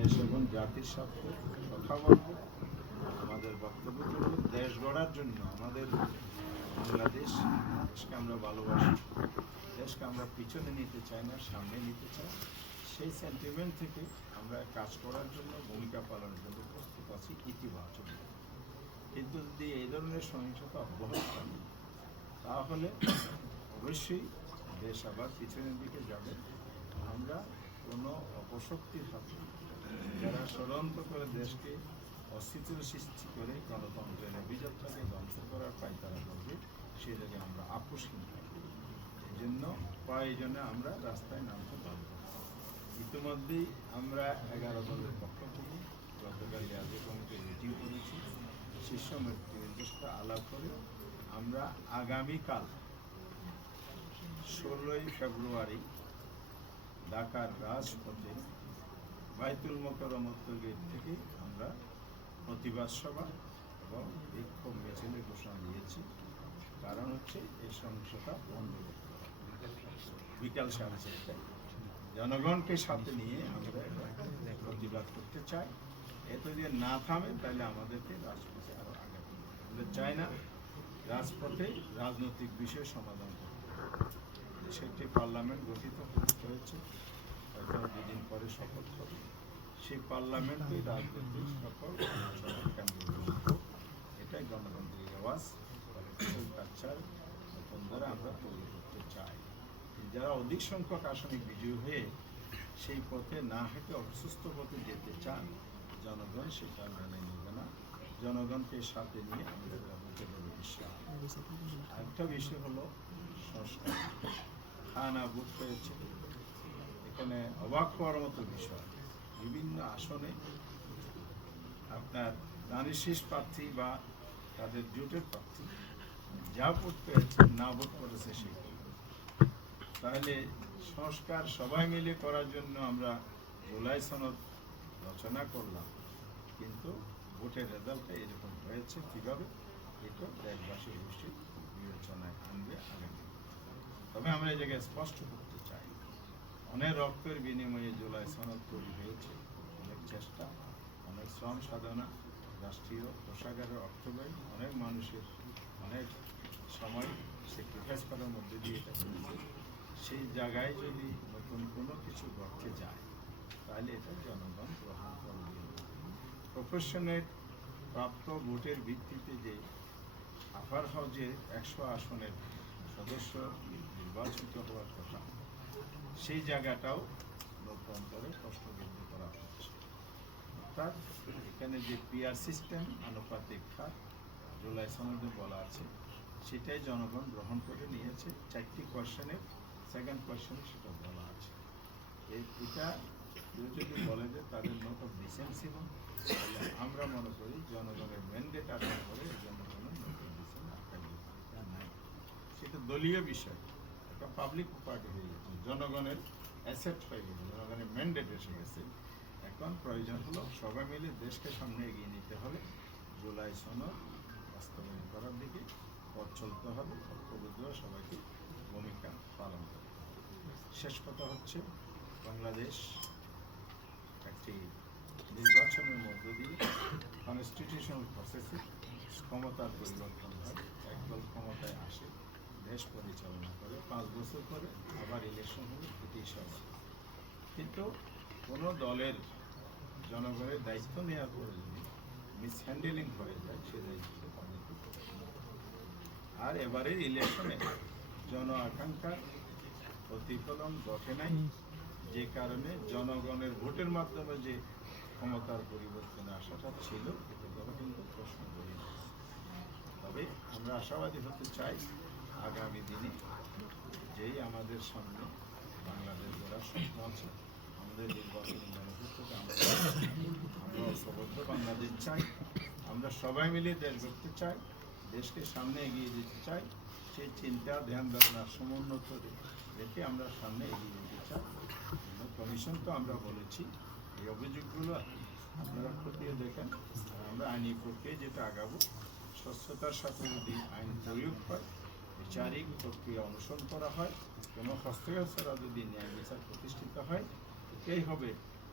দেশ এবং জাতির স্বার্থে কথা বলবো। আমাদের বক্তব্য করবো দেশ গড়ার জন্য। আমাদের বাংলাদেশ, দেশকে আমরা ভালোবাসি, দেশকে আমরা পিছনে নিতে চাই না, সামনে নিতে চাই। সেই সেন্টিমেন্ট থেকে আমরা কাজ করার জন্য, ভূমিকা পালনের জন্য প্রস্তুত আছি ইতিবাচক। কিন্তু যদি এই ধরনের সহিংসতা অব্যাহত থাকে তাহলে অবশ্যই দেশ আবার পিছনের দিকে যাবে। আমরা কোনো অপশক্তির হাতে, যারা ষড়যন্ত্র করে দেশকে অস্থিতির সৃষ্টি করে গণতন্ত্রের অভিযাত্রাকে ধ্বংস করার পায়তারা করবে, সে জায়গায় আমরা আপোষহীন থাকব। এই জন্য প্রয়োজনে আমরা রাস্তায় নামতে পারব। ইতিমধ্যেই আমরা 11 দলের পক্ষ থেকে গতকাল জাতীয় কমিটি মিটিং করেছি। শীর্ষ নেতৃবৃন্দের সাথে আলাপ করে আমরা আগামীকাল 16ই ফেব্রুয়ারি ঢাকার রাজপথে বাইতুল মোকাররম উত্তর গেট থেকে আমরা প্রতিবাদ সভা এবং বিক্ষোভ মিছিলের ঘোষণা দিয়েছি। কারণ হচ্ছে এই সহিংসতা বন্ধ করতে হবে। বিকাল 4:30টায় জনগণকে সাথে নিয়ে আমরা প্রতিবাদ করতে চাই। এত যদি না থামে তাহলে আমাদেরকে রাজপথে আরও আগাতে হবে। আমরা চাই না রাজপথে রাজনৈতিক বিষয় সমাধান করতে। সেটি পার্লামেন্ট গঠিত হয়েছে, হয়তো 2 দিন পরে শপথ হবে। সেই পার্লামেন্টই রাজনৈতিক সকল আলোচনার কেন্দ্রবিন্দু হোক, এটাই গণতান্ত্রিক আওয়াজ, পলিটিক্যাল কালচার নতুন ধরে আমরা তৈরি করতে চাই। যারা অধিক সংখ্যক আসনে বিজয়ী হয়ে সেই পথে না হেঁটে অসুস্থ পথে যেতে চান, জনগণ সেটা মেনে নেবে না। জনগণকে সাথে নিয়ে আমাদের হতে হবে বিশ্বাস। আরেকটা বিষয় হলো সংস্কার। খানা বুক হয়েছে, এখানে অবাক হওয়ার মতো বিষয়, বিভিন্ন আসনে আপনার দানিশীষ প্রার্থী বা তাদের জোটের প্রার্থী যা ভোট পেয়েছে, না ভোট করেছে সেই। তাহলে সংস্কার সবাই মিলে করার জন্য আমরা জুলাই সনদ রচনা করলাম, কিন্তু ভোটের রেজাল্টটা এরকম হয়েছে কীভাবে, এটা দেশবাসী অবশ্যই বিবেচনায় আনবে আগামী। তবে আমরা এই জায়গায় স্পষ্ট করতে চাই, অনেক রক্তের বিনিময়ে জুলাই সনদ তৈরি হয়েছে, অনেক চেষ্টা, অনেক শ্রম সাধনা, রাষ্ট্রীয় কোষাগারের অর্থ ব্যয়, অনেক মানুষের অনেক সময় স্যাক্রিফাইস করার মধ্যে দিয়ে এটা চলছে। সেই জায়গায় যদি নতুন কোনো কিছু ঘটতে যায় তাহলে এটা জনগণ গ্রহণ করবে। প্রফেশনের প্রাপ্ত ভোটের ভিত্তিতে যে আপার হাউজে 100 আসনের সদস্য নির্বাচিত হওয়ার কথা, সেই জায়গাটাও লোকতন্ত্রে প্রশ্নবিদ্ধ করা হচ্ছে। অর্থাৎ এখানে যে পিআর সিস্টেম, আনুপাতিক হার জুলাই সনদে বলা আছে, সেটাই জনগণ গ্রহণ করে নিয়েছে। 4টি কোয়েশ্চেনের সেকেন্ড কোয়েশ্চেনে সেটা বলা আছে। এটা কেউ যদি বলে যে তাদের নোট অফ ডিসেন্ট ছিল, তাহলে আমরা মনে করি জনগণের ম্যান্ডেট আদায় করে জনগণের নোট অফ ডিসেন্ট আটকাই দিতে নাই। সেটা দলীয় বিষয়, একটা পাবলিক প্রপার্টি হয়ে গেছে, জনগণের অ্যাসেট হয়ে গেছে, জনগণের ম্যান্ডেট এসে গেছে। এখন প্রয়োজন হলো সবাই মিলে দেশকে সামনে এগিয়ে নিতে হলে জুলাই সনদ বাস্তবায়ন করার দিকে পথ চলতে হবে। ঐক্যবদ্ধ সবাইকে ভূমিকা পালন করতে হবে। শেষ কথা হচ্ছে, বাংলাদেশ একটি নির্বাচনের মধ্য দিয়ে কনস্টিটিউশনাল প্রসেসে ক্ষমতার পরিবর্তন হয়। একদল ক্ষমতায় আসে, দেশ পরিচালনা করে, 5 বছর পরে আবার ইলেকশন হলে এটি স্বাভাবিক। কিন্তু কোনো দলের জনগণের দায়িত্ব নেওয়ার পরে যদি মিসহ্যান্ডেলিং হয়ে যায়, সে দায়িত্ব তাদেরকে করতে হবে। আর এবারের ইলেকশনে জন আকাঙ্ক্ষার প্রতিফলন ঘটে নাই, যে কারণে জনগণের ভোটের মাধ্যমে যে ক্ষমতার পরিবর্তনে আশাটা ছিল, এটা তারা কিন্তু প্রশ্ন করে। তবে আমরা আশাবাদী হতে চাই, আগামী দিনে যেই আমাদের সামনে বাংলাদেশ গড়ার স্বপ্ন আছে, আমাদের নির্বাচনী ম্যানিফেস্টোতে আমরা ঐক্যবদ্ধ বাংলাদেশ চাই। আমরা সবাই মিলে দেশ গড়তে চাই, দেশকে সামনে এগিয়ে যেতে চাই। সেই চিন্তা, ধ্যান ধারণার সমুন্নত রেখে আমরা সামনে এগিয়ে যেতে চাই। কমিশন তো আমরা বলেছি, এই অভিযোগগুলো আপনারা খতিয়ে দেখেন। আমরা আইনি প্রক্রিয়ায় যেটা আগাবো, স্বচ্ছতার সাথে যদি আইন প্রয়োগ হয়, বিচারিক প্রক্রিয়া অনুসরণ করা হয়, কোনো হস্তক্ষেপ ছাড়া যদি ন্যায় বিচার প্রতিষ্ঠিত হয়, এটাই হবে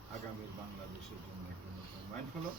আগামীর বাংলাদেশের জন্য একটা নতুন মাইলফলক।